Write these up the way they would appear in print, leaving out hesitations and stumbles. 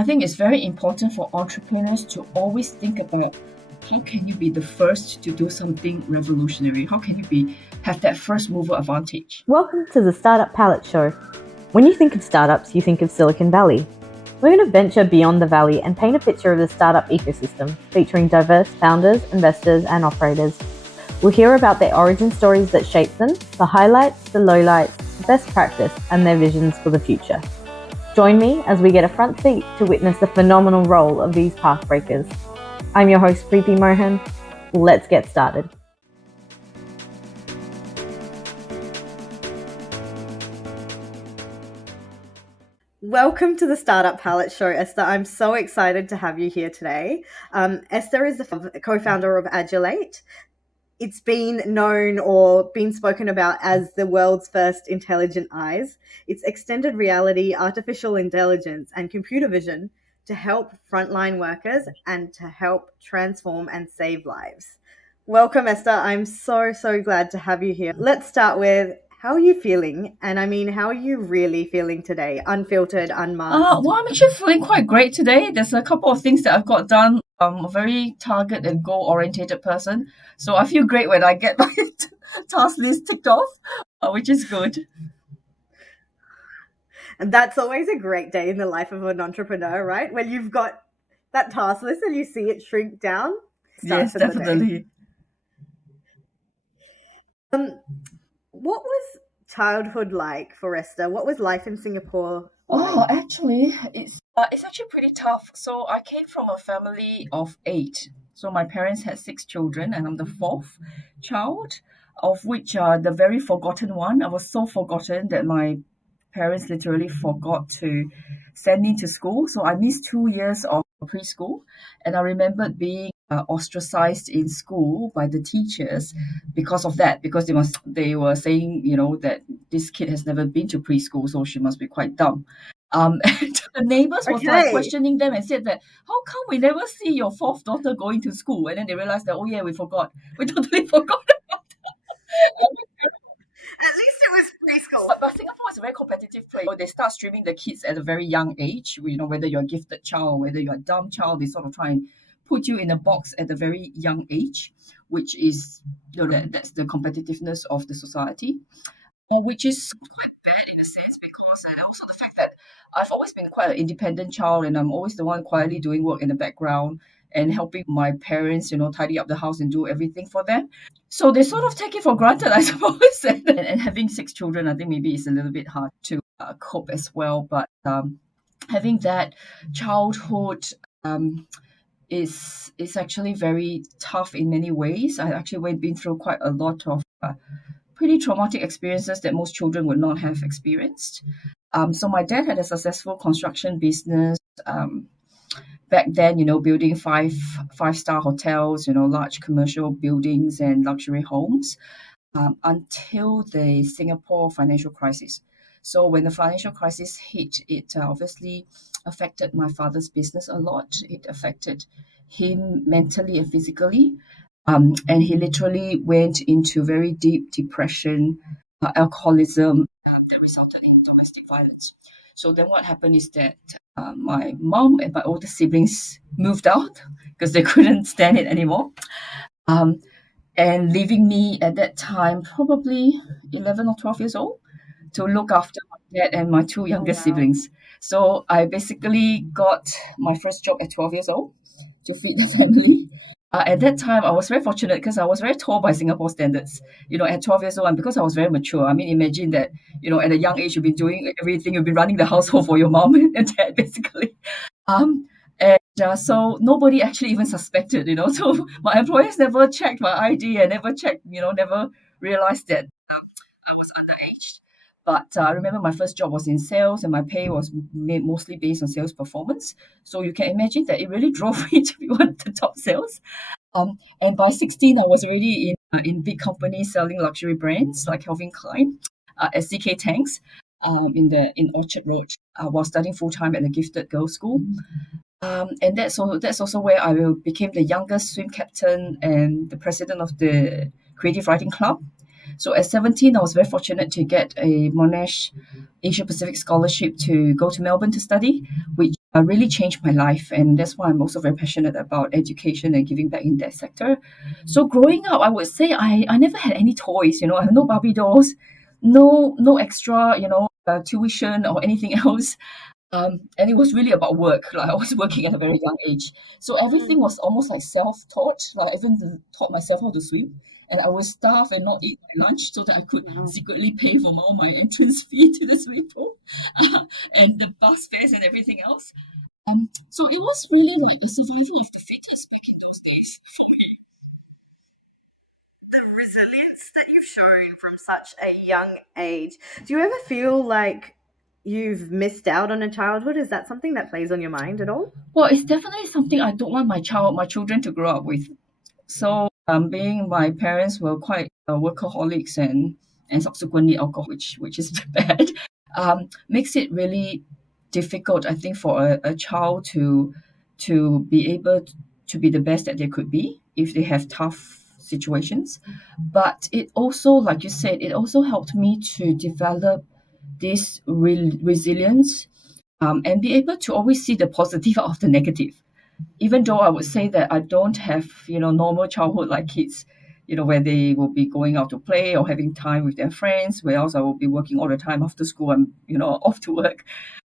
I think it's very important for entrepreneurs to always think about how can you be the first to do something revolutionary? How can you have that first mover advantage? Welcome to the Startup Palette Show. When you think of startups, you think of Silicon Valley. We're going to venture beyond the valley and paint a picture of the startup ecosystem, featuring diverse founders, investors, and operators. We'll hear about their origin stories that shaped them, the highlights, the lowlights, best practice, and their visions for the future. Join me as we get a front seat to witness the phenomenal role of these pathbreakers. I'm your host, Preethi Mohan. Let's get started. Welcome to the Startup Palette Show, Esther. I'm so excited to have you here today. Esther is the co-founder of Agili8. It's been known or been spoken about as the world's first intelligent eyes. It's extended reality, artificial intelligence, and computer vision to help frontline workers and to help transform and save lives. Welcome, Esther. I'm so glad to have you here. Let's start with, how are you feeling? And I mean, how are you really feeling today? Unfiltered, unmasked. Well, I'm actually feeling quite great today. There's a couple of things that I've got done. I'm a very target and goal-orientated person. So I feel great when I get my task list ticked off, which is good. And that's always a great day in the life of an entrepreneur, right? When you've got that task list and you see it shrink down. Yes, definitely. What was childhood like for Esther? What was life in Singapore like? Oh, actually, it's actually pretty tough. So I came from a family of 8. So my parents had 6 children, and I'm the 4th child, of which the very forgotten one. I was so forgotten that my parents literally forgot to send me to school. So I missed 2 years of preschool, and I remembered being ostracized in school by the teachers because of that, because they were saying, that this kid has never been to preschool, so she must be quite dumb. And the neighbors was like Okay. questioning them and said that, how come we never see your 4th daughter going to school? And then they realized that, oh yeah, we forgot. We totally forgot. At least it was preschool. But Singapore is a very competitive place. They start streaming the kids at a very young age. Whether you're a gifted child or whether you're a dumb child, they sort of try and put you in a box at a very young age, which is, that's the competitiveness of the society, which is quite bad in a sense, because and also the fact that I've always been quite an independent child, and I'm always the one quietly doing work in the background and helping my parents, tidy up the house and do everything for them. So they sort of take it for granted, I suppose. And having 6 children, I think maybe it's a little bit hard to cope as well. But having that childhood is actually very tough in many ways. I actually been through quite a lot of pretty traumatic experiences that most children would not have experienced. So my dad had a successful construction business. Back then, building five-star hotels, large commercial buildings and luxury homes, until the Singapore financial crisis. So when the financial crisis hit, it obviously affected my father's business a lot. It affected him mentally and physically. And he literally went into very deep depression, alcoholism, that resulted in domestic violence. So then what happened is that my mom and my older siblings moved out because they couldn't stand it anymore. And leaving me at that time, probably 11 or 12 years old, to look after my dad and my 2 younger siblings. So I basically got my first job at 12 years old to feed the family. At that time, I was very fortunate because I was very tall by Singapore standards, at 12 years old, and because I was very mature. I mean, imagine that, at a young age, you've been doing everything, you've been running the household for your mom and dad, basically. So nobody actually even suspected, So my employers never checked my ID and never checked, never realized that I was underage. But I remember my first job was in sales, and my pay was mostly based on sales performance. So you can imagine that it really drove me to be one of the top sales. And by 16, I was already in big companies selling luxury brands like Calvin Klein, SDK Tanks, in Orchard Road, while studying full time at the Gifted Girls School. And that's also where I became the youngest swim captain and the president of the Creative Writing Club. So at 17, I was very fortunate to get a Monash Asia Pacific scholarship to go to Melbourne to study, which really changed my life. And that's why I'm also very passionate about education and giving back in that sector. So growing up, I would say I never had any toys, I have no Barbie dolls, no extra, tuition or anything else. And it was really about work. Like I was working at a very young age. So everything Mm. was almost like self-taught. Like I even taught myself how to swim. And I would starve and not eat my lunch so that I could Wow. secretly pay for all my entrance fee to the swimming pool and the bus fares and everything else. So it was really like a survival of the fittest back in those days. Resilience that you've shown from such a young age. Do you ever feel like you've missed out on a childhood? Is that something that plays on your mind at all? Well, it's definitely something I don't want my children to grow up with. So, being my parents were quite workaholics and subsequently alcohol, which is bad, makes it really difficult, I think, for a child to be able to be the best that they could be if they have tough situations. But it also, like you said, it also helped me to develop this resilience, and be able to always see the positive out of the negative. Even though I would say that I don't have, normal childhood like kids, where they will be going out to play or having time with their friends, where else I will be working all the time after school. I'm, off to work.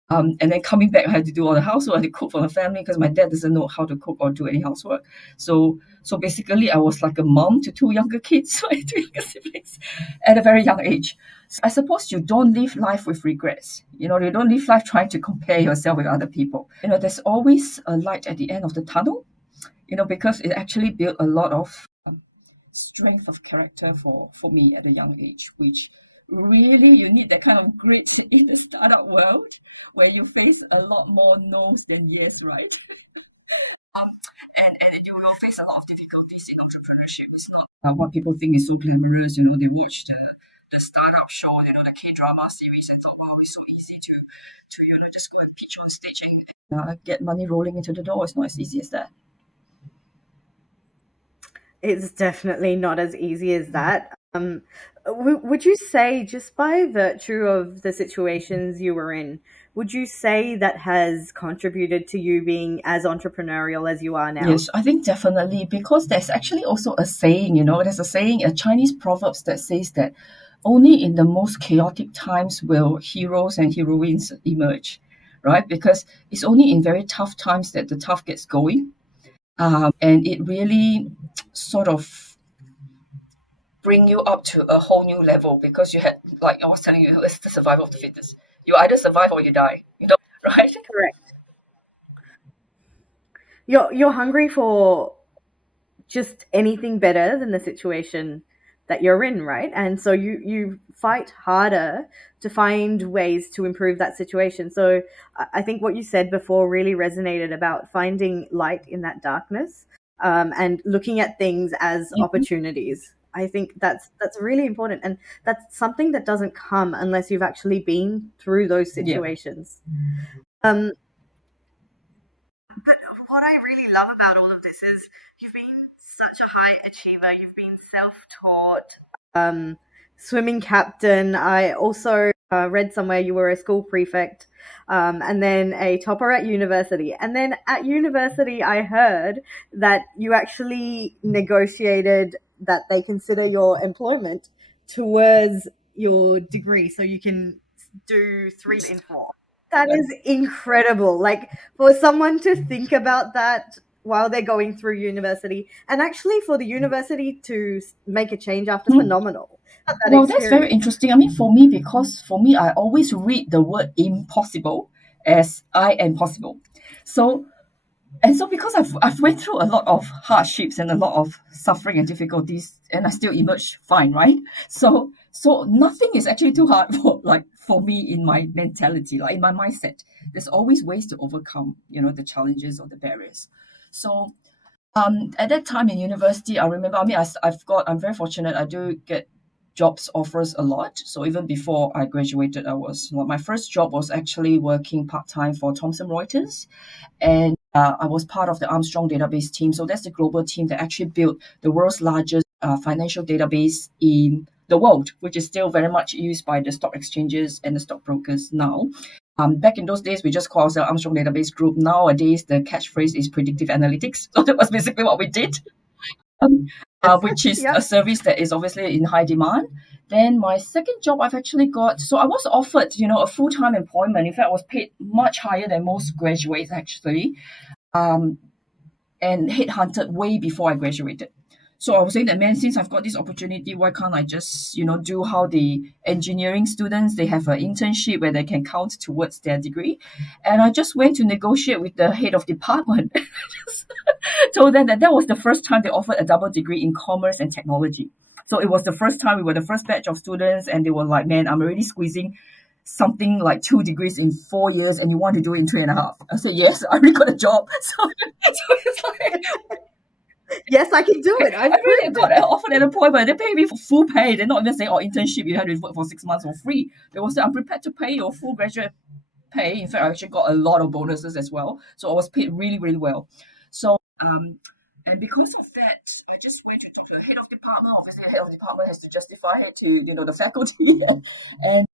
And then coming back, I had to do all the housework, I had to cook for the family because my dad doesn't know how to cook or do any housework. So basically, I was like a mom to two younger kids, my two younger siblings, at a very young age. So I suppose you don't live life with regrets. You don't live life trying to compare yourself with other people. There's always a light at the end of the tunnel. Because it actually built a lot of strength of character for me at a young age, which really you need that kind of grit in the startup world where you face a lot more no's than yes, right? And you will face a lot of difficulties in entrepreneurship. It's not what people think is so glamorous. They watch the startup show, the K drama series, and thought, wow, it's so easy to just go and pitch on stage and get money rolling into the door. It's not as easy as that. It's definitely not as easy as that. Would you say, just by virtue of the situations you were in, would you say that has contributed to you being as entrepreneurial as you are now? Yes, I think definitely because there's actually also a saying, there's a saying, a Chinese proverbs that says that only in the most chaotic times will heroes and heroines emerge, right? Because it's only in very tough times that the tough gets going. And it really sort of bring you up to a whole new level because you had, like I was telling you, it's the survival of the fittest. You either survive or you die, right? Correct. You're hungry for just anything better than the situation that you're in, right? And so you fight harder to find ways to improve that situation. So I think what you said before really resonated about finding light in that darkness, and looking at things as Mhm. opportunities. I think that's really important, and that's something that doesn't come unless you've actually been through those Yeah. situations. Um, what I really love about all of this is you've been such a high achiever. You've been self-taught, swimming captain. I also read somewhere you were a school prefect, and then a topper at university. And then at university, I heard that you actually negotiated that they consider your employment towards your degree, so you can do 3 in 4. That is incredible. Like, for someone to think about that while they're going through university, and actually for the university to make a change after, Mhm. phenomenal. That Well, that's very experience. interesting. I mean, for me, because for me, I always read the word impossible as I am possible. So, and so because I've went through a lot of hardships and a lot of suffering and difficulties, and I still emerge fine, right? So nothing is actually too hard for me in my mentality, like in my mindset. There's always ways to overcome, the challenges or the barriers. So at that time in university, I remember, I mean, I'm very fortunate. I do get jobs offers a lot. So even before I graduated, well, my first job was actually working part-time for Thomson Reuters. And I was part of the Armstrong database team. So that's the global team that actually built the world's largest financial database in the world, which is still very much used by the stock exchanges and the stockbrokers now. Back in those days, we just call ourselves Armstrong Database Group. Nowadays, the catchphrase is predictive analytics. So that was basically what we did, um, Yes. which is a Yep. service that is obviously in high demand. Then my second job, I've actually got, so I was offered, a full-time employment. In fact, I was paid much higher than most graduates actually, um, and headhunted way before I graduated. So I was saying that, man, since I've got this opportunity, why can't I just, do how the engineering students, they have an internship where they can count towards their degree. And I just went to negotiate with the head of department. Told them that that was the first time they offered a double degree in commerce and technology. So it was the first time we were the first batch of students, and they were like, man, I'm already squeezing something like 2 degrees in 4 years, and you want to do it in 3.5. I said, yes, I already got a job. So it's like, Yes, I can do it. I I've really proved got it. offered at a point, but they pay me for full pay. They're not even saying, oh, internship, you have to work for 6 months for free. They will say, I'm prepared to pay your full graduate pay. In fact, I actually got a lot of bonuses as well. So I was paid really, really well. So, and because of that, I just went to talk to the head of department. Obviously, the head of department has to justify it to, the faculty. And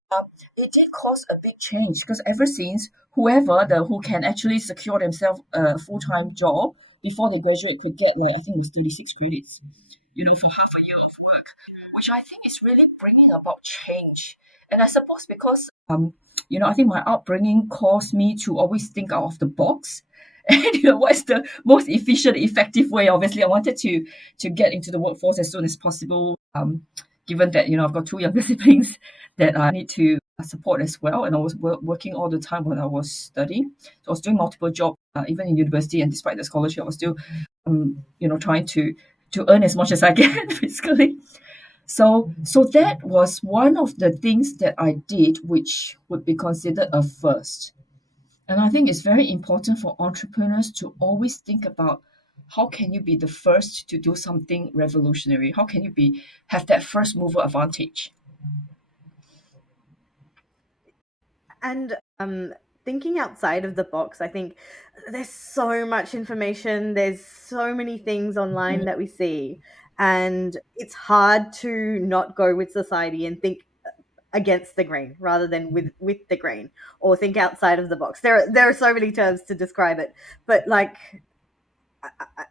it did cause a big change because ever since, who can actually secure themselves a full-time job before they graduate could get, like, I think it was 36 credits, for half a year of work, which I think is really bringing about change. And I suppose because, I think my upbringing caused me to always think out of the box. And what's the most efficient, effective way? Obviously, I wanted to get into the workforce as soon as possible. Given that I've got two younger siblings that I need to support as well, and I was working all the time when I was studying. So I was doing multiple jobs, even in university, and despite the scholarship, I was still, trying to earn as much as I can basically. So that was one of the things that I did, which would be considered a first. And I think it's very important for entrepreneurs to always think about how can you be the first to do something revolutionary? How can you have that first mover advantage? And thinking outside of the box, I think there's so much information, there's so many things online Mm. that we see, and it's hard to not go with society and think against the grain rather than with the grain, or think outside of the box. There are so many terms to describe it, but like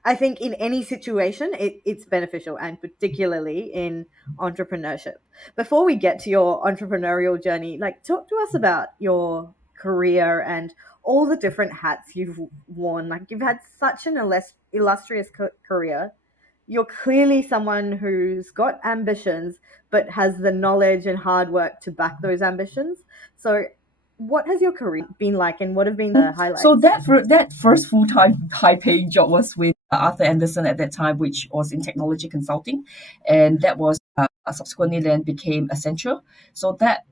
I think in any situation, it's beneficial, and particularly in entrepreneurship. Before we get to your entrepreneurial journey, like, talk to us about your career and all the different hats you've worn. Like, you've had such an illustrious career. You're clearly someone who's got ambitions, but has the knowledge and hard work to back those ambitions. So, what has your career been like, and what have been the So highlights? that first full-time high-paying job was with Arthur Anderson at that time, which was in technology consulting, and that was subsequently then became Essential. So that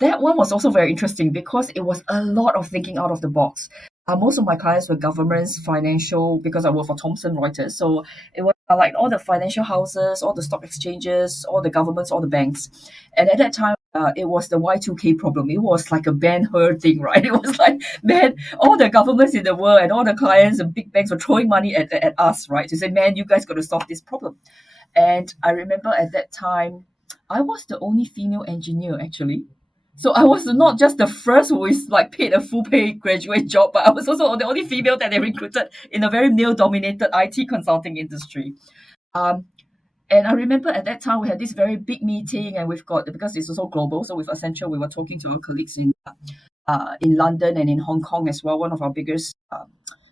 one was also very interesting because it was a lot of thinking out of the box. Most of my clients were governments, financial, because I work for Thomson Reuters. So it was like all the financial houses, all the stock exchanges, all the governments, all the banks. And at that time, it was the Y2K problem. It was like a Ben-Hur thing, right? It was like, man, all the governments in the world and all the clients and big banks were throwing money at us, right? To say, man, you guys got to solve this problem. And I remember at that time, I was the only female engineer actually. So I was not just the first who is like paid a full pay graduate job, but I was also the only female that they recruited in a very male dominated IT consulting industry. Um, and I remember at that time we had this very big meeting, and we've got, because it's also global. So with Accenture, we were talking to our colleagues in London and in Hong Kong as well. One of our biggest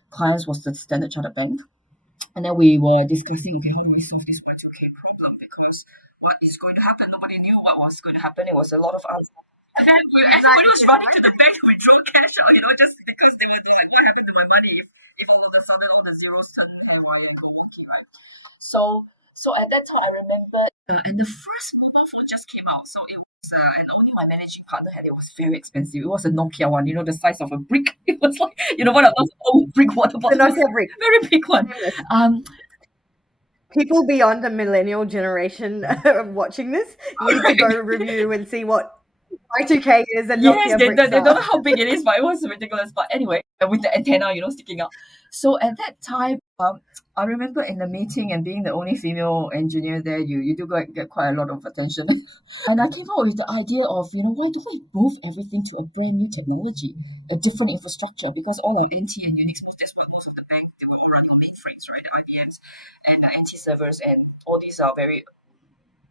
clients was the Standard Chartered Bank. And then we were discussing, okay, how do we solve this Y2K problem? Because what is going to happen? Nobody knew what was going to happen. It was a lot of us. And then everybody was running to the bank to withdraw cash out, just because they were like, what happened to my money if all of a sudden all the zeros turn haywire and go wonky, right? So at that time, I remember, and the first mobile phone just came out. So it was, and only my managing partner had it. It was very expensive. It was a Nokia one, the size of a brick. It was like, one of those old brick water The bottles, Nokia brick. very big one. Timeless. Um, People beyond the millennial generation watching this need to go review and see what Y2K is and Yes, Nokia bricks they don't know are. how big it is, but it was ridiculous. But anyway, with the antenna, sticking out. So at that time, I remember in the meeting and being the only female engineer there, you do get quite a lot of attention. And I came out with the idea of, why don't we move everything to a brand new technology, a different infrastructure? Because all our NT and Unix, that's what most of the bank, they were all running on mainframes, right? The IBMs and the NT servers, and all these are very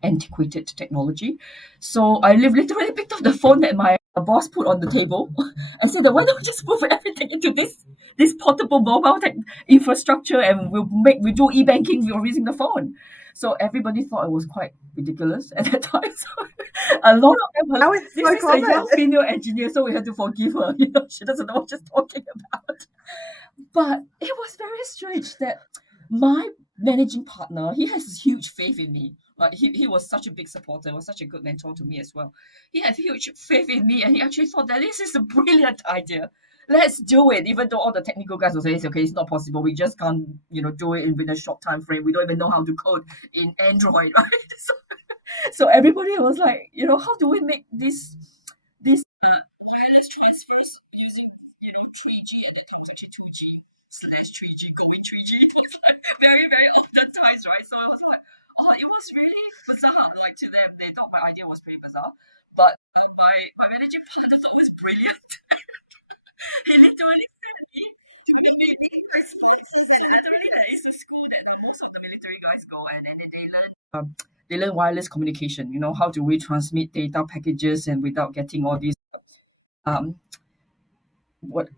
antiquated technology. So I literally picked up the phone that my boss put on the table and said that why don't we just move everything into this portable mobile tech infrastructure, and we do e-banking using the phone. So everybody thought it was quite ridiculous at that time. So a lot of them were like, Now it's this so is a young common. female engineer, so we had to forgive her. She doesn't know what she's talking about. But it was very strange that my managing partner, he has this huge faith in me. Like he was such a big supporter, was such a good mentor to me as well. He had huge faith in me, and he actually thought that this is a brilliant idea. Let's do it. Even though all the technical guys will say, okay, it's not possible. We just can't, do it in a short time frame. We don't even know how to code in Android, right? So everybody was like, how do we make this wireless transfers using 3G and then to 2G slash 3G going 3G? It's like very very olden times, right? So I was like, oh, it was really bizarre. Like to them, they thought my idea was pretty bizarre, but my managing partner thought it was brilliant. He literally sent me to the literally that is the school that most of the military guys go, and then they learn wireless communication. How do we transmit data packages and without getting all these um what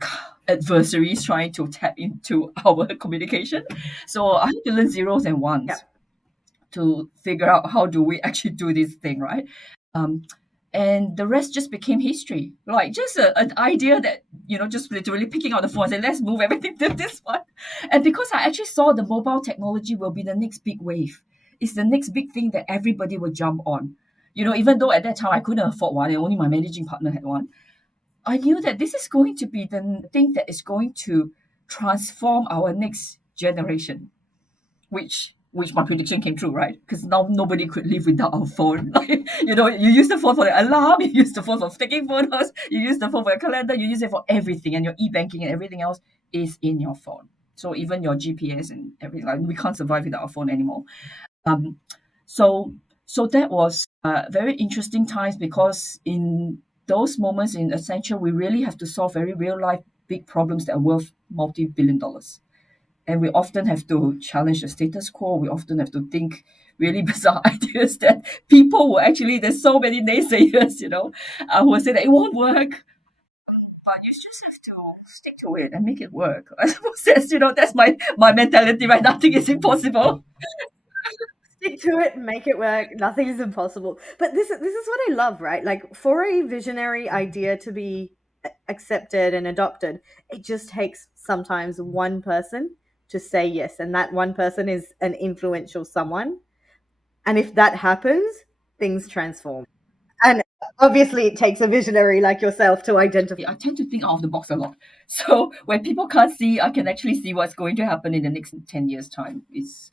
adversaries trying to tap into our communication. So I had to learn zeros and Yeah. ones to figure out how do we actually do this thing, right? Um, and the rest just became history. Like just an idea that, just literally picking out the phone and say, let's move everything to this one. And because I actually saw the mobile technology will be the next big wave. It's the next big thing that everybody will jump on. Even though at that time I couldn't afford one and only my managing partner had one, I knew that this is going to be the thing that is going to transform our next generation, which my prediction came true, right? Because now nobody could live without our phone. Like, you use the phone for the alarm, you use the phone for taking photos, you use the phone for your calendar, you use it for everything, and your e-banking and everything else is in your phone. So even your GPS and everything, like we can't survive without our phone anymore. Um, so so that was very interesting times because in those moments in Accenture, we really have to solve very real life big problems that are worth multi-billion dollars. And we often have to challenge the status quo. We often have to think really bizarre ideas that people will actually, there's so many naysayers, who will say that it won't work. But you just have to stick to it and make it work. I suppose that's my mentality, right? Nothing is impossible. Stick to it, make it work. Nothing is impossible. But this is what I love, right? Like for a visionary idea to be accepted and adopted, it just takes sometimes one person to say yes, and that one person is an influential someone. And if that happens, things transform. And obviously, it takes a visionary like yourself to identify. I tend to think out of the box a lot. So when people can't see, I can actually see what's going to happen in the next 10 years' time. It's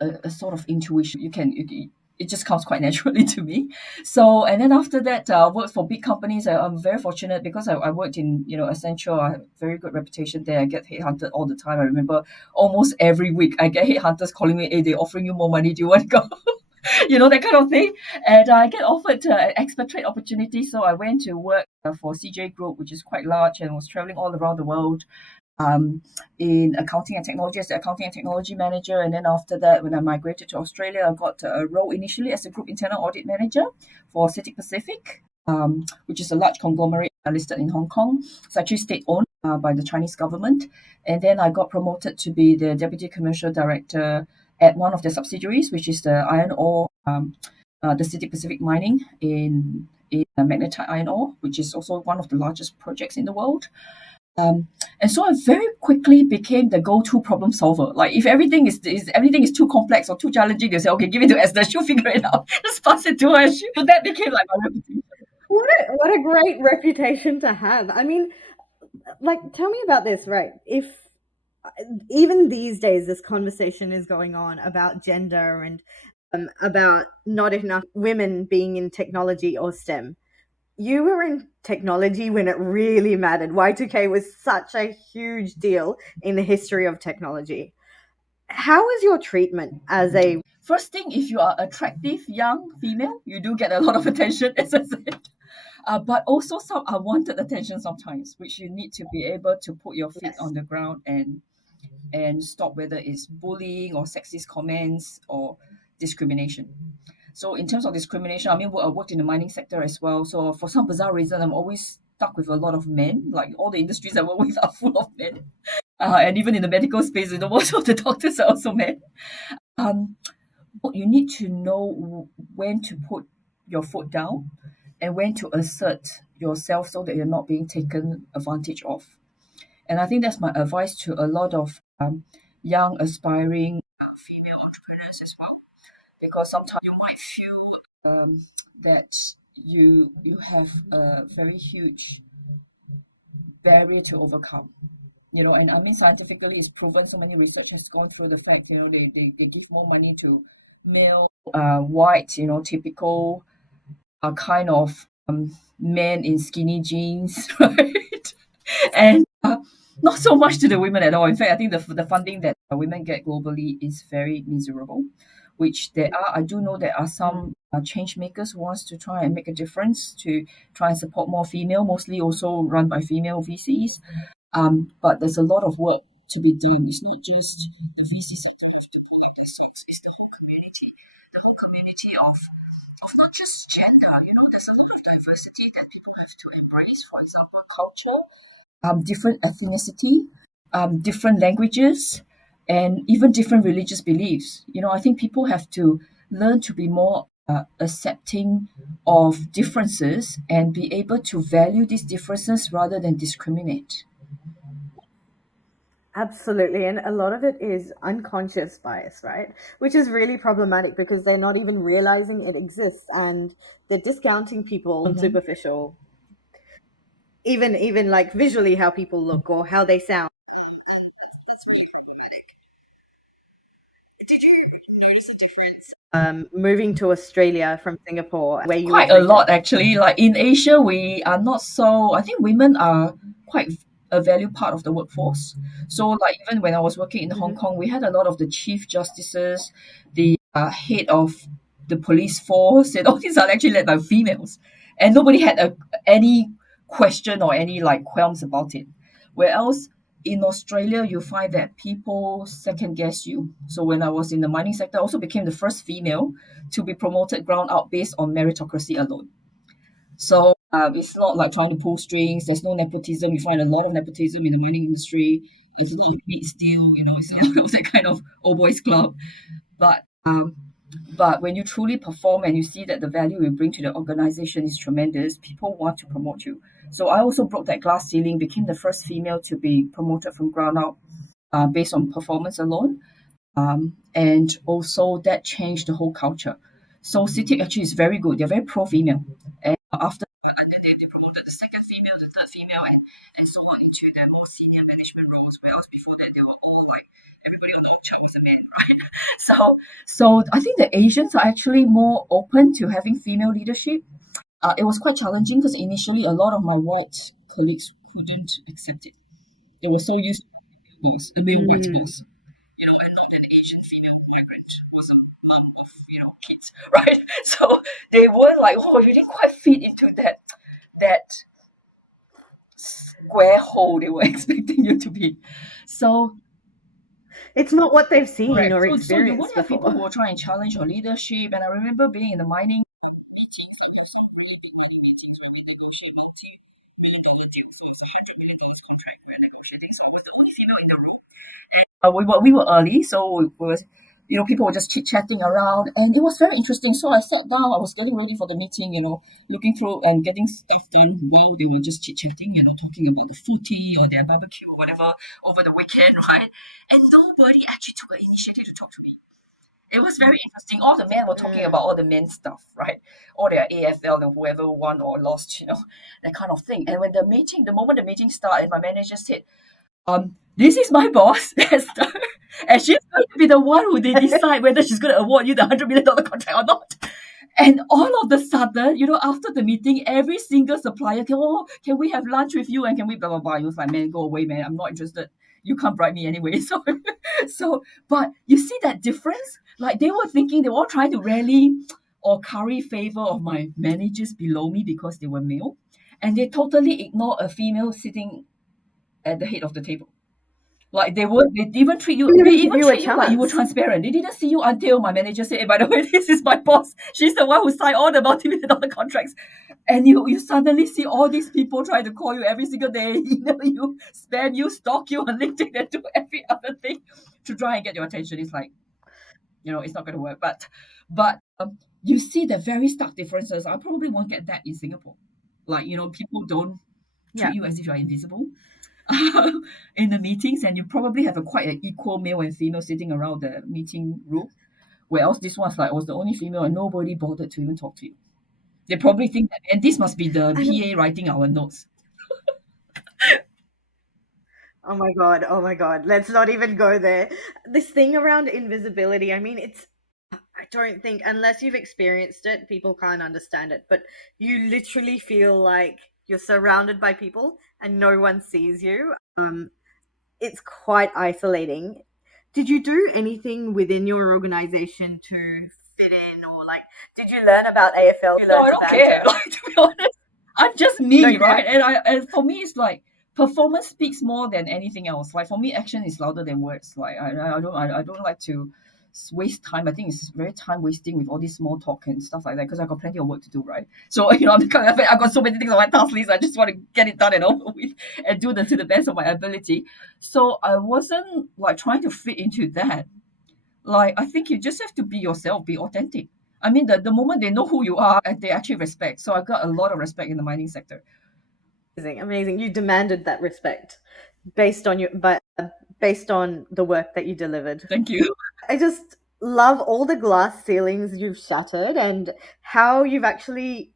a sort of intuition. It just comes quite naturally to me. So, and then after that, worked for big companies. I'm very fortunate because I worked in, Accenture. I have very good reputation there. I get headhunted all the time. I remember almost every week I get headhunters calling me, hey, they're offering you more money. Do you want to go? That kind of thing. And I get offered an expatriate opportunity. So I went to work for CJ Group, which is quite large, and was traveling all around the world um, in accounting and technology as the accounting and technology manager. And then after that, when I migrated to Australia, I got a role initially as a group internal audit manager for City Pacific, which is a large conglomerate listed in Hong Kong. It's actually state owned by the Chinese government. And then I got promoted to be the deputy commercial director at one of the subsidiaries, which is the iron ore, the City Pacific Mining in magnetite iron ore, which is also one of the largest projects in the world. Um, and so I very quickly became the go-to problem solver. Like if everything is too complex or too challenging, they say, "Okay, give it to Esther. She'll figure it out. Just pass it to her." So that became like my reputation. What a great reputation to have. I mean, like, tell me about this, right? If even these days this conversation is going on about gender and about not enough women being in technology or STEM. You were in technology when it really mattered. Y2K was such a huge deal in the history of technology. How was your treatment as a First thing, if you are attractive, young, female, you do get a lot of attention, as I said. But also some unwanted attention sometimes, which you need to be able to put your feet yes, on the ground and stop, whether it's bullying or sexist comments or discrimination. So in terms of discrimination, I mean, I worked in the mining sector as well. So for some bizarre reason, I'm always stuck with a lot of men. Like all the industries I work with are full of men. And even in the medical space, most of the doctors are also men. Um, you need to know when to put your foot down and when to assert yourself so that you're not being taken advantage of. And I think that's my advice to a lot of young, aspiring female entrepreneurs as well, because sometimes you might feel that you have a very huge barrier to overcome. And I mean, scientifically, it's proven. So many research has gone through the fact, they give more money to male, white, typical kind of men in skinny jeans, right? And not so much to the women at all. In fact, I think the funding that women get globally is very miserable. Which I do know there are some change makers who wants to try and make a difference to try and support more female, mostly also run by female VCs. But there's a lot of work to be done. It's not just the VC sector have to pull up their seats, it's the whole community of not just gender. There's a lot of diversity that people have to embrace. For example, culture, different ethnicity, different languages, and even different religious beliefs. I think people have to learn to be more accepting of differences and be able to value these differences rather than discriminate. absolutely, and a lot of it is unconscious bias, right? Which is really problematic because they're not even realizing it exists and they're discounting people on Mhm. superficial, even like visually how people look or how they sound. Moving to Australia from Singapore, where you were Quite a treated. lot, actually. Like in Asia, we are not so. I think women are quite a value part of the workforce. So, like even when I was working in Hong Hmm. Kong, we had a lot of the chief justices, the head of the police force, and all these are actually led by females, and nobody had any question or any like qualms about it. Whereas in Australia, you find that people second guess you. So when I was in the mining sector, I also became the first female to be promoted ground out based on meritocracy alone. So it's not like trying to pull strings. There's no nepotism. You find a lot of nepotism in the mining industry. It's a lot of meat steal. It's a lot of that kind of old boys club. But when you truly perform and you see that the value you bring to the organization is tremendous, people want to promote you. So I also broke that glass ceiling, became the first female to be promoted from ground out based on performance alone. And also that changed the whole culture. So CITIC actually is very good. They're very pro female. And after they promoted the second female, the third female, and so on into the more senior management roles. Whereas before that, they were all like everybody on the chart was a man, right? So I think the Asians are actually more open to having female leadership. It was quite challenging because initially a lot of my white colleagues couldn't accept it. They were so used to a male white Mm. boss, and not an Asian female migrant was a mom of, kids, right? So they were like, oh, you didn't quite fit into that square hole they were expecting you to be. So It's not what they've seen correct. or So you won't experienced have people before. who will try and challenge your leadership. And I remember being in the mining we were early, so it was, people were just chit chatting around, and it was very interesting. So I sat down, I was getting ready for the meeting, looking through and getting stuff done while they were just chit chatting, talking about the footy or their barbecue or whatever over the weekend, right? And nobody actually took an initiative to talk to me. It was very interesting. All the men were talking Mm. about all the men stuff, right? All their AFL and whoever won or lost, that kind of thing. And the moment the meeting started, my manager said, this is my boss, Esther, And she's going to be the one who they decide whether she's going to award you the $100 million contract or not. And all of the sudden, after the meeting, every single supplier can, oh, can we have lunch with you and can we blah blah blah. You was like, man, go away, man. I'm not interested. You can't bribe me anyway. But you see that difference? Like they were thinking they were all trying to rally or curry favor of my managers below me because they were male. And they totally ignore a female sitting at the head of the table. Like they even treat you, Didn't they even give even you a treat you like you were chance. transparent. They didn't see you until my manager said, hey, by the way, this is my boss. She's the one who signed all the multi-million-dollar contracts. And you suddenly see all these people trying to call you every single day, email you, spam you, stalk you on LinkedIn and do every other thing to try and get your attention. It's like, it's not gonna work. But you see the very stark differences. I probably won't get that in Singapore. Like, people don't Yeah. treat you as if you're invisible in the meetings, and you probably have a quite an equal male and female sitting around the meeting room. Whereas this one's like I was the only female and nobody bothered to even talk to you. They probably think that, and this must be the And PA writing our notes. oh my god, oh my god. Let's not even go there. This thing around invisibility, I mean, I don't think unless you've experienced it, people can't understand it. But you literally feel like you're surrounded by people and no one sees you. It's quite isolating. Did you do anything within your organization to fit in, or like, did you learn about AFL? You No, learn I to don't banter? care. Like, to be honest, I'm just You me, don't right? care. And for me, it's like performance speaks more than anything else. Like for me, action is louder than words. Like I don't like to waste time. I think it's very time wasting with all this small talk and stuff like that because I got plenty of work to do, right? So I'm kind of, I got so many things on my task list. I just want to get it done and over with and do them to the best of my ability. So I wasn't like trying to fit into that. Like I think you just have to be yourself, be authentic. I mean, the moment they know who you are, they actually respect. So I got a lot of respect in the mining sector. Amazing, amazing. You demanded that respect based on the work that you delivered. Thank you. I just love all the glass ceilings you've shattered and how you've actually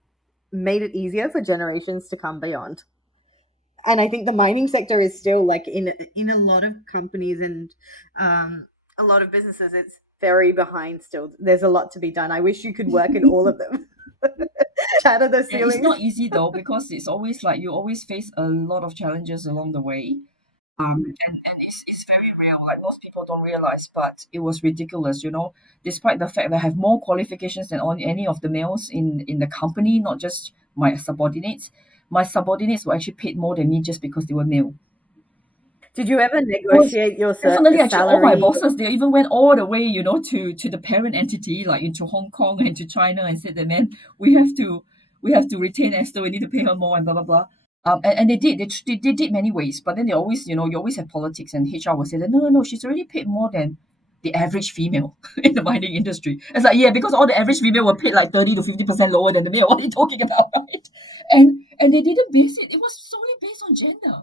made it easier for generations to come beyond. And I think the mining sector is still like in a lot of companies and a lot of businesses, it's very behind still. There's a lot to be done. I wish you could work in all of them. Shatter the And it's ceilings. not easy though because it's always like you always face a lot of challenges along the way. And it's very real. Like most people don't realize, but it was ridiculous. Despite the fact that I have more qualifications than any of the males in the company, not just my subordinates. My subordinates were actually paid more than me just because they were male. Did you ever Was negotiate your definitely actually all my salary? bosses, they even went all the way, to the parent entity, like into Hong Kong and to China, and said that, man, we have to retain Esther, we need to pay her more and blah blah blah. And they did. They did many ways, but then they always, you always have politics, and HR will say that no, no, no, she's already paid more than the average female in the mining industry. It's like, yeah, because all the average female were paid like 30 to 50% lower than the male. What are you talking about, right? And they didn't base it. It was solely based on gender.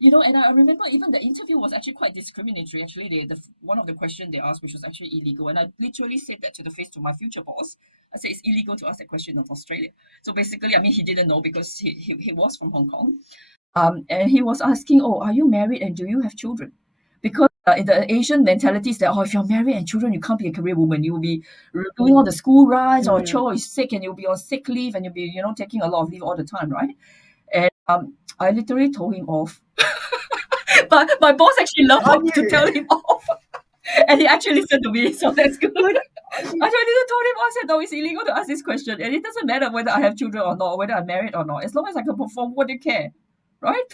And I remember even the interview was actually quite discriminatory. Actually, one of the questions they asked, which was actually illegal, and I literally said that to the face to my future boss. I said it's illegal to ask that question of Australia. So basically, I mean, he didn't know because he was from Hong Kong. And he was asking, "Oh, are you married and do you have children?" Because in the Asian mentality is that, oh, if you're married and children, you can't be a career woman. You will be doing all the school runs, or Mm. child is sick and you'll be on sick leave and you'll be, taking a lot of leave all the time, right? And I literally told him off. But my boss actually loved On to you. tell him off. And he actually listened to me, so that's good. Good on I you. already told him, I said, no, it's illegal to ask this question. And it doesn't matter whether I have children or not, whether I'm married or not. As long as I can perform, what do you care? Right?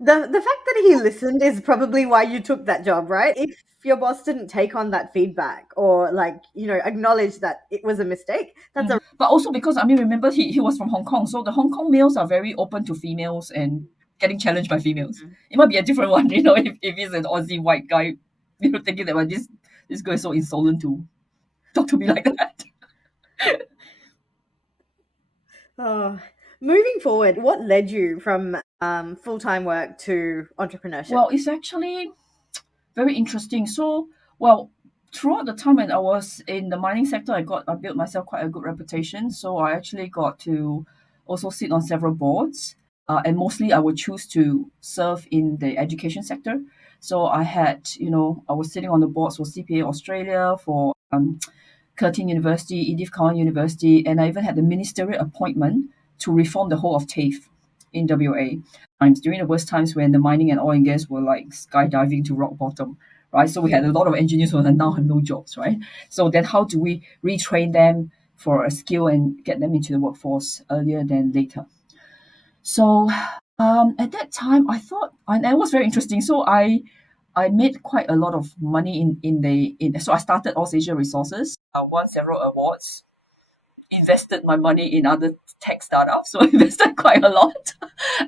The fact that he listened is probably why you took that job, right? If your boss didn't take on that feedback or like, acknowledge that it was a mistake, that's a But also because, I mean, remember, he was from Hong Kong. So the Hong Kong males are very open to females and getting challenged by females. It might be a different one, if he's an Aussie white guy, thinking that, well, this girl is so insolent to talk to me like that. oh. Moving forward, what led you from full-time work to entrepreneurship? Well, it's actually very interesting. So, well, throughout the time when I was in the mining sector, I built myself quite a good reputation. So I actually got to also sit on several boards. and mostly I would choose to serve in the education sector. So I had, I was sitting on the boards for CPA Australia, for Curtin University, Edith Cowan University, and I even had the ministerial appointment to reform the whole of TAFE in WA. Times during the worst times when the mining and oil and gas were like skydiving to rock bottom, right? So we had a lot of engineers who now have no jobs, right? So then how do we retrain them for a skill and get them into the workforce earlier than later? So at that time, I thought, and it was very interesting. So I made quite a lot of money in. So I started Austrasia Resources, won several awards, invested my money in other tech startups, so I invested quite a lot,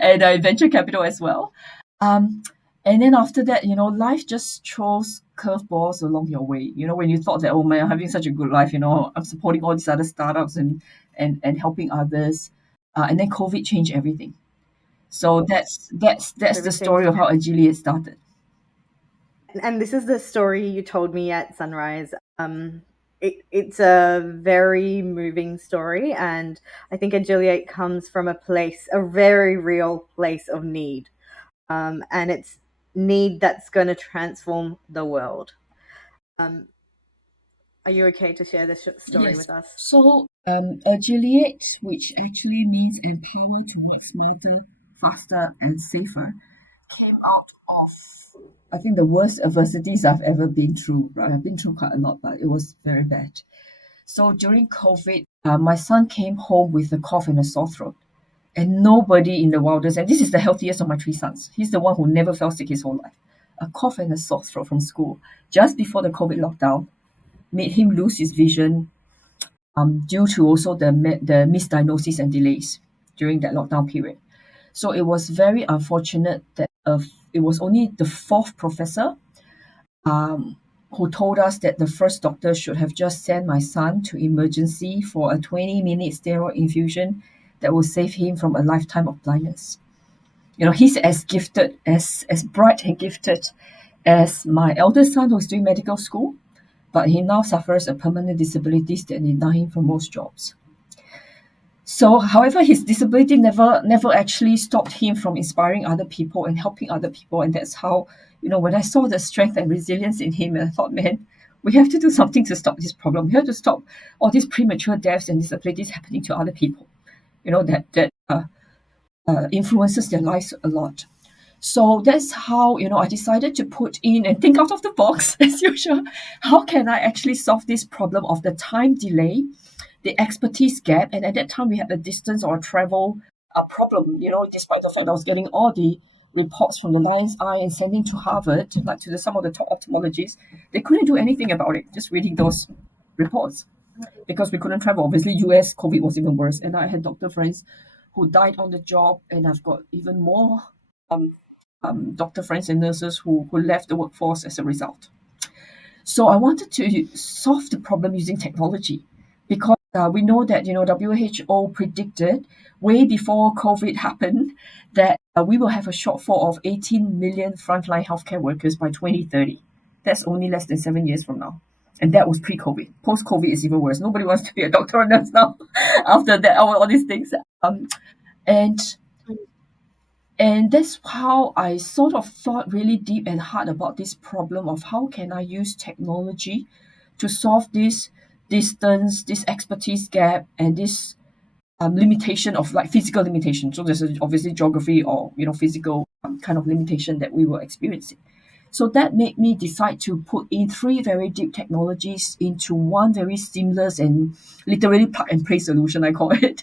and venture capital as well. Um, and then after that, life just throws curveballs along your way. When you thought that, oh man, I'm having such a good life, I'm supporting all these other startups and helping others, and then COVID changed everything. So that's the Everything. story of how Agili8 started. And this is the story you told me at Sunrise. It's a very moving story, and I think Agiliate comes from a very real place of need, and it's need that's going to transform the world. Um, are you okay to share this story Yes. with us? So, Agiliate, which actually means empower to work smarter, faster, and safer, came out of, I think, the worst adversities I've ever been through. Right, I've been through quite a lot, but it was very bad. So during COVID, my son came home with a cough and a sore throat, and nobody in the wildest, and this is the healthiest of my three sons. He's the one who never felt sick his whole life. A cough and a sore throat from school just before the COVID lockdown made him lose his vision, due to also the misdiagnosis and delays during that lockdown period. So it was very unfortunate that it was only the fourth professor um, who told us that the first doctor should have just sent my son to emergency for a 20-minute steroid infusion that will save him from a lifetime of blindness. He's as gifted, as bright and gifted as my eldest son who's doing medical school, but he now suffers a permanent disabilities that deny him from most jobs. So, however, his disability never actually stopped him from inspiring other people and helping other people. And that's how, when I saw the strength and resilience in him, I thought, man, we have to do something to stop this problem. We have to stop all these premature deaths and disabilities happening to other people. That influences their lives a lot. So that's how, I decided to put in and think out of the box as usual. How can I actually solve this problem of the time delay, the expertise gap? And at that time, we had the distance or travel problem, despite the fact I was getting all the reports from the Lion's Eye and sending to Harvard, like to some of the top ophthalmologists. They couldn't do anything about it, just reading those reports because we couldn't travel. Obviously, US COVID was even worse. And I had doctor friends who died on the job, and I've got even more um, doctor friends and nurses who left the workforce as a result. So I wanted to solve the problem using technology because we know that WHO predicted way before COVID happened that we will have a shortfall of 18 million frontline healthcare workers by 2030. That's only less than 7 years from now. And that was pre-COVID. Post-COVID is even worse. Nobody wants to be a doctor or nurse now after that, all these things. And and that's how I sort of thought really deep and hard about this problem of how can I use technology to solve this distance, this expertise gap, and this limitation of like physical limitation. So there's obviously geography or physical kind of limitation that we were experiencing. So that made me decide to put in three very deep technologies into one very seamless and literally plug and play solution, I call it,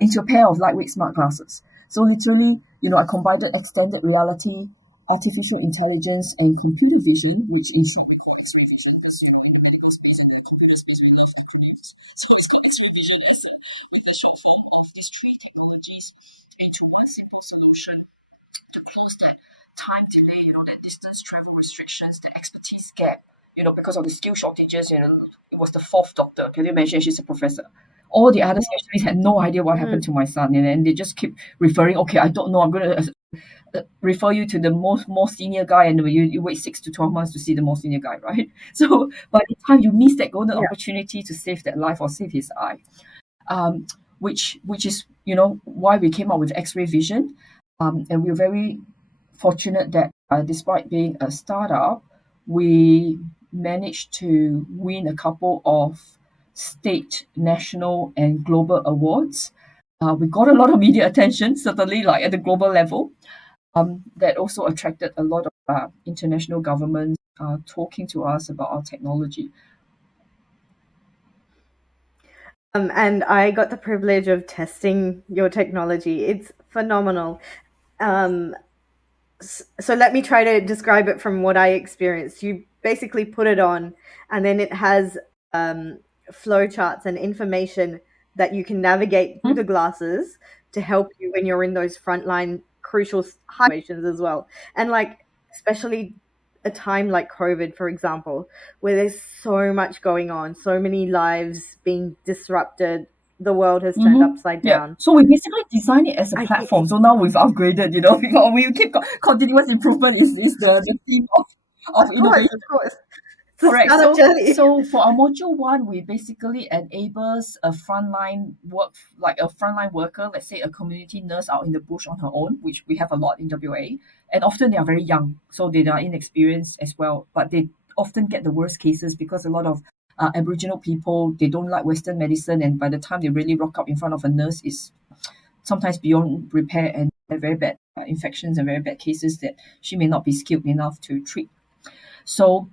into a pair of lightweight smart glasses. So literally, I combined extended reality, artificial intelligence, and computer vision, which is time delay, the distance travel restrictions, the expertise gap, because of the skill shortages, it was the fourth doctor. Can you imagine? She's a professor. All the other specialists had no idea what happened to my son, and they just keep referring. Okay, I don't know. I'm going to refer you to the more senior guy, and you wait 6 to 12 months to see the more senior guy, right? So by the time you miss that golden Yeah. opportunity to save that life or save his eye, um, which is why we came up with X-ray vision. And we're very fortunate that despite being a startup, we managed to win a couple of state, national, and global awards. We got a lot of media attention, certainly like at the global level. That also attracted a lot of international governments talking to us about our technology. And I got the privilege of testing your technology. It's phenomenal. Um, so let me try to describe it from what I experienced. You basically put it on, and then it has flow charts and information that you can navigate through the glasses to help you when you're in those frontline crucial situations as well. And like, especially a time like COVID, for example, where there's so much going on, so many lives being disrupted, the world has turned Mm-hmm. upside Yeah. down. So we basically design it as a I think platform. So now we've upgraded, because we keep continuous improvement is the theme of innovation. of course, it's a Correct. startup So journey. so for our module one, we basically enables a frontline work like a frontline worker, let's say a community nurse out in the bush on her own, which we have a lot in WA. And often they are very young, so they are inexperienced as well. But they often get the worst cases because a lot of Aboriginal people, they don't like Western medicine, and by the time they really rock up in front of a nurse, is sometimes beyond repair and very bad infections and very bad cases that she may not be skilled enough to treat. So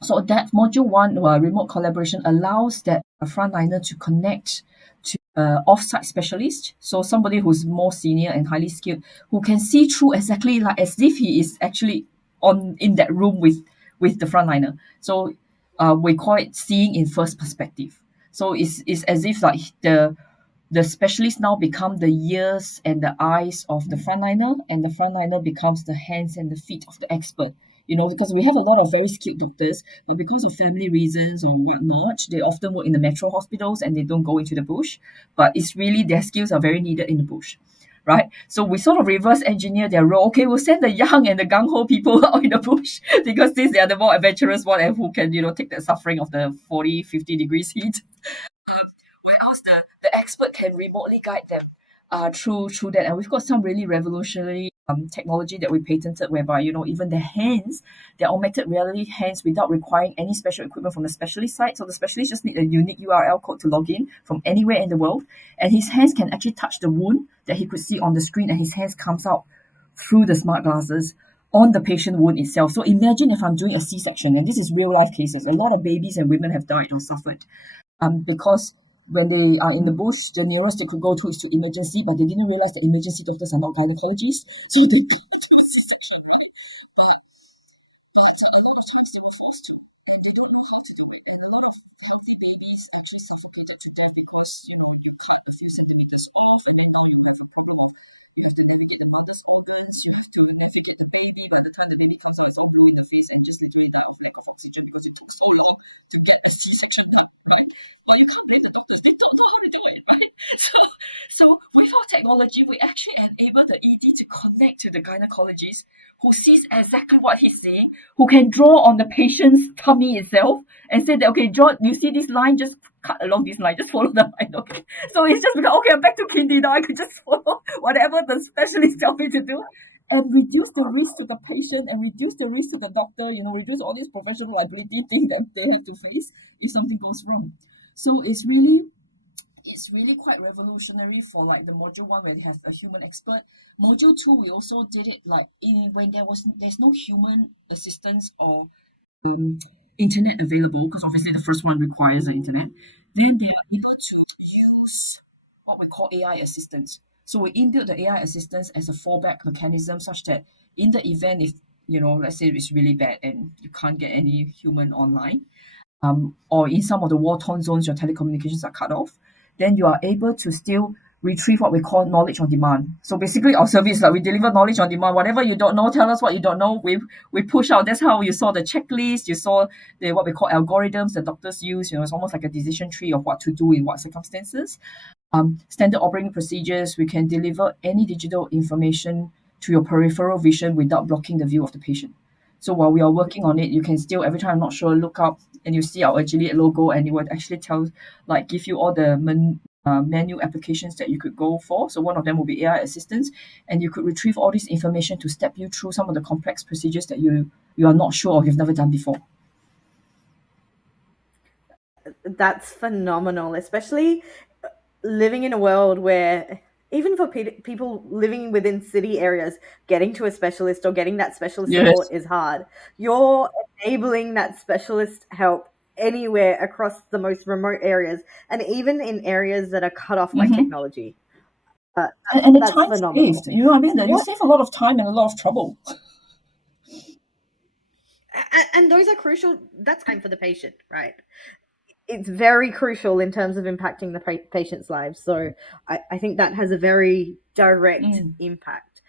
so that module one, remote collaboration, allows that a frontliner to connect to off-site specialist, so somebody who's more senior and highly skilled, who can see through exactly like as if he is actually on in that room with the frontliner. So we call it seeing in first perspective. So it's as if like the specialist now become the ears and the eyes of the frontliner, and the frontliner becomes the hands and the feet of the expert. Because we have a lot of very skilled doctors, but because of family reasons or whatnot, they often work in the metro hospitals and they don't go into the bush. But it's really their skills are very needed in the bush, right? So we sort of reverse engineer their role. Okay, we'll send the young and the gung ho people out in the bush because these they are the more adventurous one and who can, take the suffering of the 40, 50 degrees heat, whereas the expert can remotely guide them through that. And we've got some really revolutionary technology that we patented whereby, even the hands, they're augmented reality hands without requiring any special equipment from the specialist side. So the specialist just need a unique URL code to log in from anywhere in the world. And his hands can actually touch the wound that he could see on the screen, and his hands comes out through the smart glasses on the patient wound itself. So imagine if I'm doing a C-section, and this is real life cases. A lot of babies and women have died or suffered because when they are in the bush, the nearest they could go to is to emergency, but they didn't realize that emergency doctors are not gynecologists. So they so with our technology, we actually enable the ED to connect to the gynecologist who sees exactly what he's seeing, who can draw on the patient's tummy itself and say that, okay, draw, you see this line, just cut along this line, just follow the line, okay? So it's just because, okay, I'm back to kindy now, I could just follow whatever the specialist tell me to do and reduce the risk to the patient and reduce the risk to the doctor, reduce all these professional liability things that they have to face if something goes wrong. So it's really quite revolutionary for like the module one where they have a human expert. Module two, we also did it like in when there's no human assistance or um, internet available, because obviously the first one requires the internet. Then they are able to use what we call AI assistance. So we inbuilt the AI assistance as a fallback mechanism, such that in the event if let's say it's really bad and you can't get any human online, or in some of the war-torn zones, your telecommunications are cut off, then you are able to still retrieve what we call knowledge on demand. So basically, our service is like we deliver knowledge on demand. Whatever you don't know, tell us what you don't know. We push out. That's how you saw the checklist. You saw the what we call algorithms the doctors use. It's almost like a decision tree of what to do in what circumstances. Standard operating procedures. We can deliver any digital information to your peripheral vision without blocking the view of the patient. So while we are working on it, you can still, every time I'm not sure, look up and you see our Agili8 logo, and it would actually tell, like, give you all the menu applications that you could go for. So one of them will be AI assistants, and you could retrieve all this information to step you through some of the complex procedures that you are not sure or you've never done before. That's phenomenal, especially living in a world where even for people living within city areas, getting to a specialist or getting that specialist support Yes. is hard. You're enabling that specialist help anywhere across the most remote areas and even in areas that are cut off by Mm-hmm. technology. And the That's time saved, phenomenal. I mean, that you What save a lot of time and a lot of trouble. and those are crucial. That's time for the patient, right? It's very crucial in terms of impacting the patient's lives. So I think that has a very direct Mm. impact.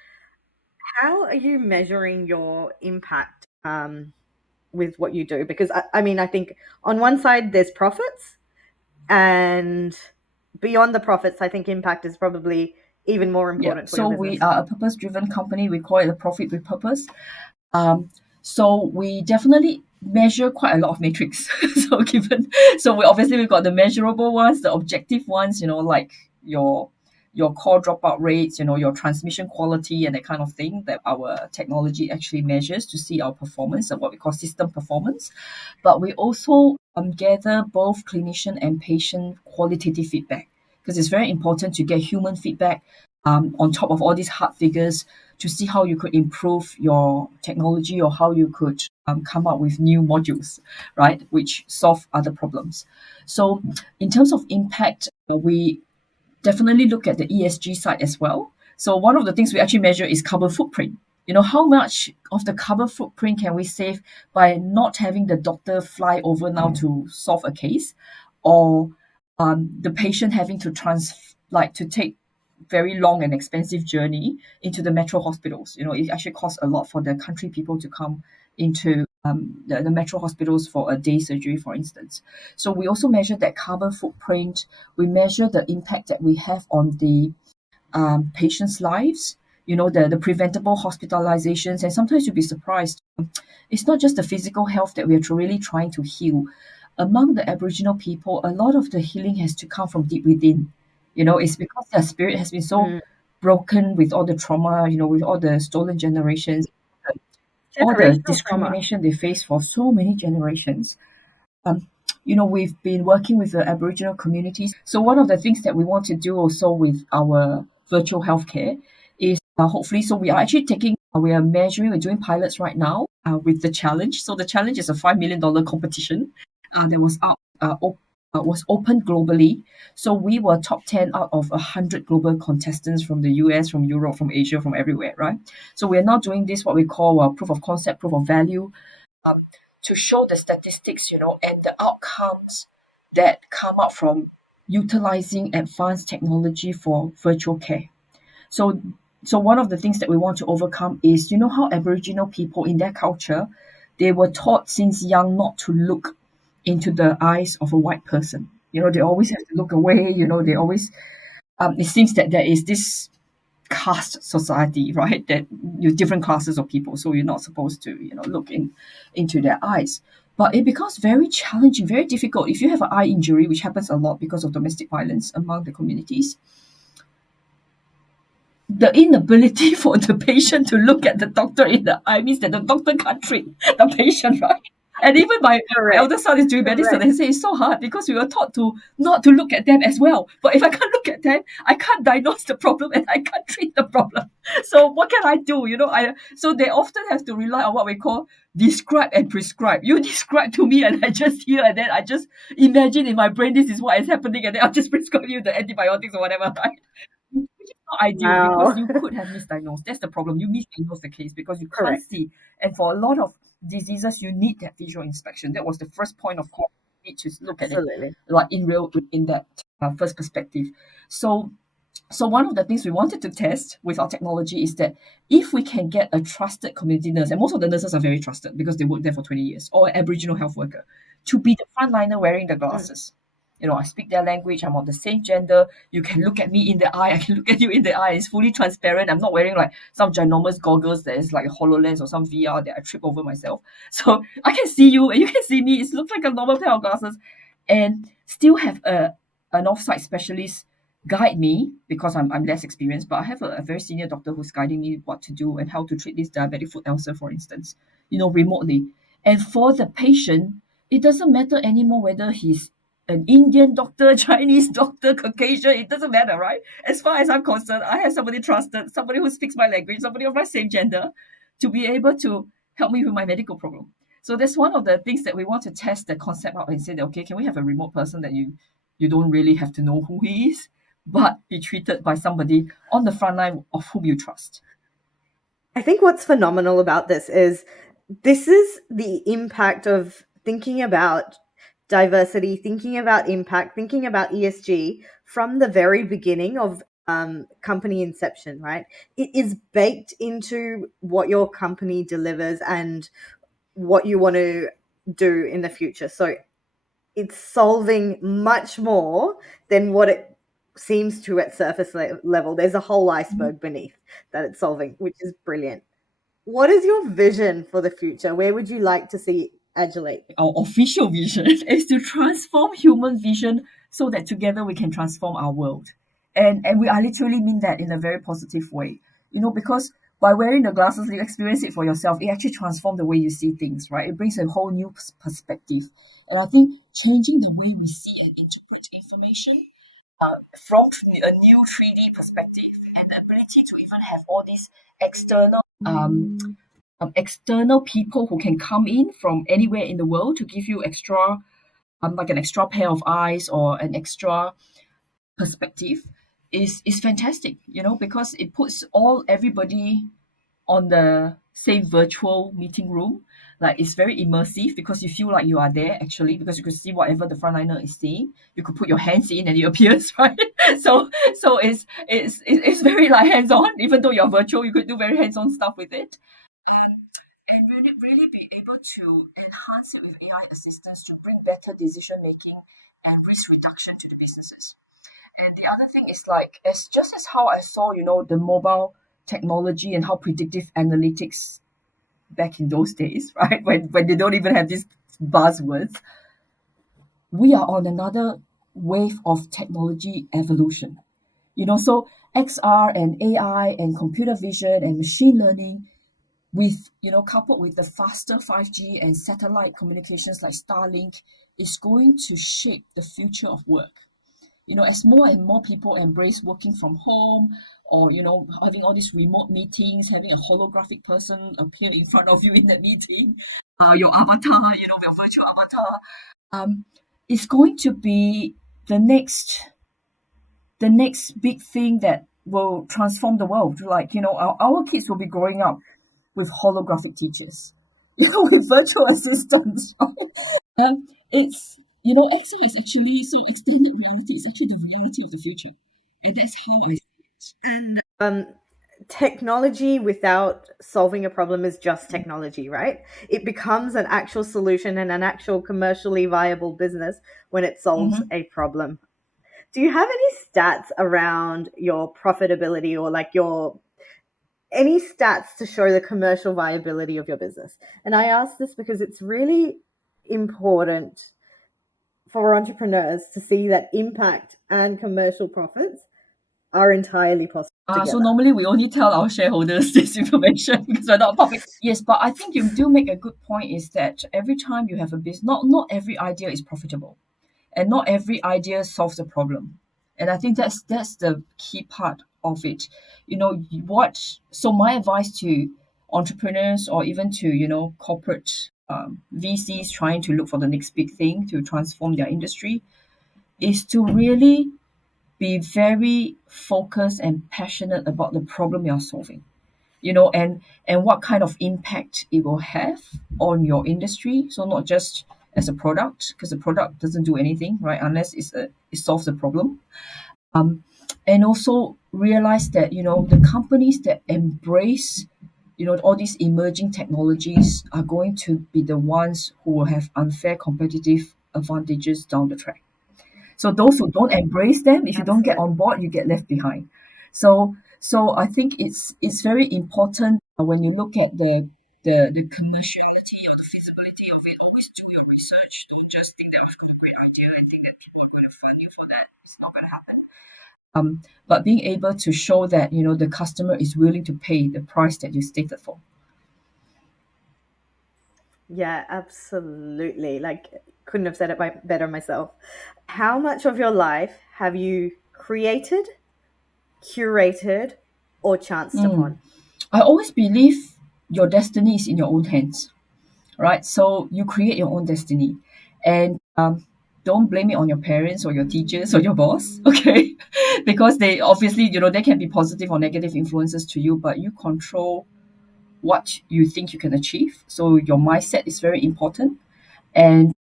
How are you measuring your impact with what you do? Because I mean, I think on one side there's profits, and beyond the profits, I think impact is probably even more Yeah. important for your So we business. are a purpose-driven company. We call it a profit with purpose. Um, so we definitely measure quite a lot of metrics. So given, so we obviously we've got the measurable ones, the objective ones, like your core dropout rates, your transmission quality and that kind of thing that our technology actually measures to see our performance and what we call system performance. But we also gather both clinician and patient qualitative feedback because it's very important to get human feedback on top of all these hard figures to see how you could improve your technology or how you could come up with new modules, right, which solve other problems. So, in terms of impact, we definitely look at the ESG side as well. So one of the things we actually measure is carbon footprint. How much of the carbon footprint can we save by not having the doctor fly over now to solve a case, or the patient having to to take very long and expensive journey into the metro hospitals. It actually costs a lot for the country people to come into the metro hospitals for a day surgery, for instance. So we also measure that carbon footprint. We measure the impact that we have on the patients' lives, the preventable hospitalizations. And sometimes you'll be surprised. It's not just the physical health that we are really trying to heal. Among the Aboriginal people, a lot of the healing has to come from deep within. It's because their spirit has been so Mm. broken with all the trauma, with all the stolen generations, all the Generational trauma. discrimination they face for so many generations. um, we've been working with the Aboriginal communities. So one of the things that we want to do also with our virtual healthcare is hopefully, so we are actually we are measuring, we're doing pilots right now with the challenge. So the challenge is a $5 million competition that was open globally. So we were top 10 out of 100 global contestants from the US, from Europe, from Asia, from everywhere, right? So we're now doing this, what we call proof of concept, proof of value, um, to show the statistics, and the outcomes that come out from utilizing advanced technology for virtual care. So, so one of the things that we want to overcome is, how Aboriginal people in their culture, they were taught since young not to look into the eyes of a white person. They always have to look away. They always. It seems that there is this caste society, right? That you different classes of people, so you're not supposed to, look into their eyes. But it becomes very challenging, very difficult. If you have an eye injury, which happens a lot because of domestic violence among the communities, the inability for the patient to look at the doctor in the eye means that the doctor can't treat the patient, right? And even my Correct. elder son is doing medicine, Correct. and say it's so hard because we were taught to not to look at them as well. But if I can't look at them, I can't diagnose the problem and I can't treat the problem. So what can I do? So they often have to rely on what we call describe and prescribe. You describe to me and I just hear, and then I just imagine in my brain this is what is happening, and then I'll just prescribe you the antibiotics or whatever, right? Which is not ideal because Wow. you could have misdiagnosed. That's the problem. You misdiagnosed the case because you can't Correct. see. And for a lot of diseases, you need that visual inspection. That was the first point of call. You need to look at it Absolutely. like in that first perspective. So, so one of the things we wanted to test with our technology is that if we can get a trusted community nurse, and most of the nurses are very trusted because they worked there for 20 years, or an Aboriginal health worker, to be the frontliner wearing the Mm. glasses. I speak their language, I'm of the same gender. You can look at me in the eye, I can look at you in the eye. It's fully transparent. I'm not wearing like some ginormous goggles that is like a HoloLens or some VR that I trip over myself. So I can see you and you can see me. It looks like a normal pair of glasses and still have a an offsite specialist guide me because I'm less experienced, but I have a very senior doctor who's guiding me what to do and how to treat this diabetic foot ulcer, for instance, remotely. And for the patient, it doesn't matter anymore whether he's an Indian doctor, Chinese doctor, Caucasian, it doesn't matter, right? As far as I'm concerned, I have somebody trusted, somebody who speaks my language, somebody of my same gender to be able to help me with my medical problem. So that's one of the things that we want to test the concept out and say that, okay, can we have a remote person that you don't really have to know who he is, but be treated by somebody on the front line of whom you trust. I think what's phenomenal about this is the impact of thinking about diversity, thinking about impact, thinking about ESG from the very beginning of company inception, right? It is baked into what your company delivers and what you want to do in the future. So it's solving much more than what it seems to at surface level. There's a whole Mhm. iceberg beneath that it's solving, which is brilliant. What is your vision for the future? Where would you like to see Agilate? Our official vision is to transform human vision so that together we can transform our world. And I literally mean that in a very positive way. Because by wearing the glasses, you experience it for yourself. It actually transforms the way you see things, right? It brings a whole new perspective. And I think changing the way we see and interpret information from a new 3D perspective and the ability to even have all these external people who can come in from anywhere in the world to give you extra, like an extra pair of eyes or an extra perspective is fantastic, because it puts everybody on the same virtual meeting room. Like it's very immersive because you feel like you are there actually because you could see whatever the frontliner is saying. You could put your hands in and it appears, right? So it's very like hands on. Even though you're virtual, you could do very hands on stuff with it. Um, and really be able to enhance it with AI assistance to bring better decision making and risk reduction to the businesses. And the other thing is like as just as how I saw, the mobile technology and how predictive analytics back in those days, right? When they don't even have these buzzwords, we are on another wave of technology evolution. So XR and AI and computer vision and machine learning with coupled with the faster 5G and satellite communications like Starlink is going to shape the future of work. As more and more people embrace working from home or having all these remote meetings, having a holographic person appear in front of you in that meeting, your avatar, your virtual avatar, it's going to be the next big thing that will transform the world. Like our kids will be growing up with holographic teachers, with virtual assistants. It's actually it's actually so extended reality is actually the reality of the future, and that's how I see it. Um, Technology without solving a problem is just technology, right? It becomes an actual solution and an actual commercially viable business when it solves Mhm. a problem. Do you have any stats around your profitability or like your any stats to show the commercial viability of your business? And I ask this because it's really important for entrepreneurs to see that impact and commercial profits are entirely possible So together. normally we only tell our shareholders this information because we're not public. Yes, but I think you do make a good point. Is that every time you have a business, not every idea is profitable, and not every idea solves a problem. And I think that's the key part of it. So my advice to entrepreneurs or even to corporate VCs trying to look for the next big thing to transform their industry is to really be very focused and passionate about the problem you're solving, and what kind of impact it will have on your industry. So not just as a product, because the product doesn't do anything, right, unless it solves the problem. um, and also realize that the companies that embrace all these emerging technologies are going to be the ones who will have unfair competitive advantages down the track. So those who don't embrace them, if you don't get Absolutely. on board, you get left behind. So I think it's very important when you look at the commerciality or the feasibility of it. Always do your research. Don't just think that I've got a great idea and think that people are going to fund you for that. not going to happen. But being able to show that, the customer is willing to pay the price that you stated for. Yeah, absolutely. Like, couldn't have said it better myself. How much of your life have you created, curated, or chanced Mm. upon? I always believe your destiny is in your own hands, right? So you create your own destiny, and don't blame it on your parents or your teachers or your boss, okay? Because they obviously, they can be positive or negative influences to you, but you control what you think you can achieve. So your mindset is very important. And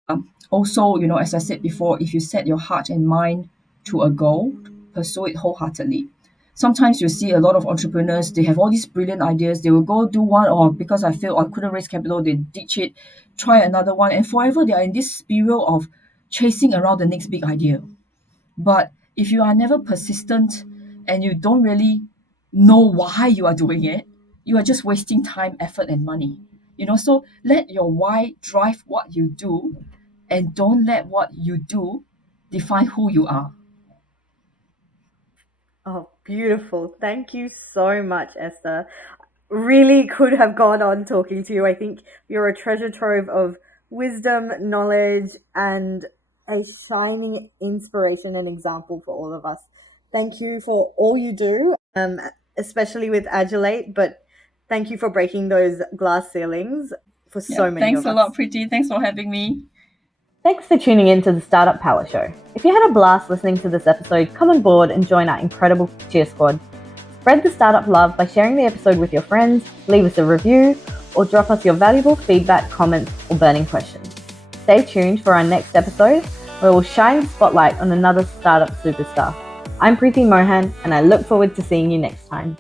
also, as I said before, if you set your heart and mind to a goal, pursue it wholeheartedly. Sometimes you see a lot of entrepreneurs, they have all these brilliant ideas. They will go do one, or because I failed, I couldn't raise capital, they ditch it, try another one, and forever they are in this spiral of chasing around the next big idea. But if you are never persistent and you don't really know why you are doing it, you are just wasting time, effort, and money. So let your why drive what you do, and don't let what you do define who you are. Oh, beautiful. Thank you so much, Esther. Really could have gone on talking to you. I think you're a treasure trove of wisdom, knowledge, and a shining inspiration and example for all of us. Thank you for all you do, especially with Agili8, but thank you for breaking those glass ceilings for Yeah, so many thanks of a us. lot, Preeti. Thanks for having me. Thanks for tuning in to the Startup Power Show. If you had a blast listening to this episode, come on board and join our incredible cheer squad. Spread the startup love by sharing the episode with your friends, leave us a review, or drop us your valuable feedback, comments, or burning questions. Stay tuned for our next episode, where we'll shine the spotlight on another startup superstar. I'm Preethi Mohan, and I look forward to seeing you next time.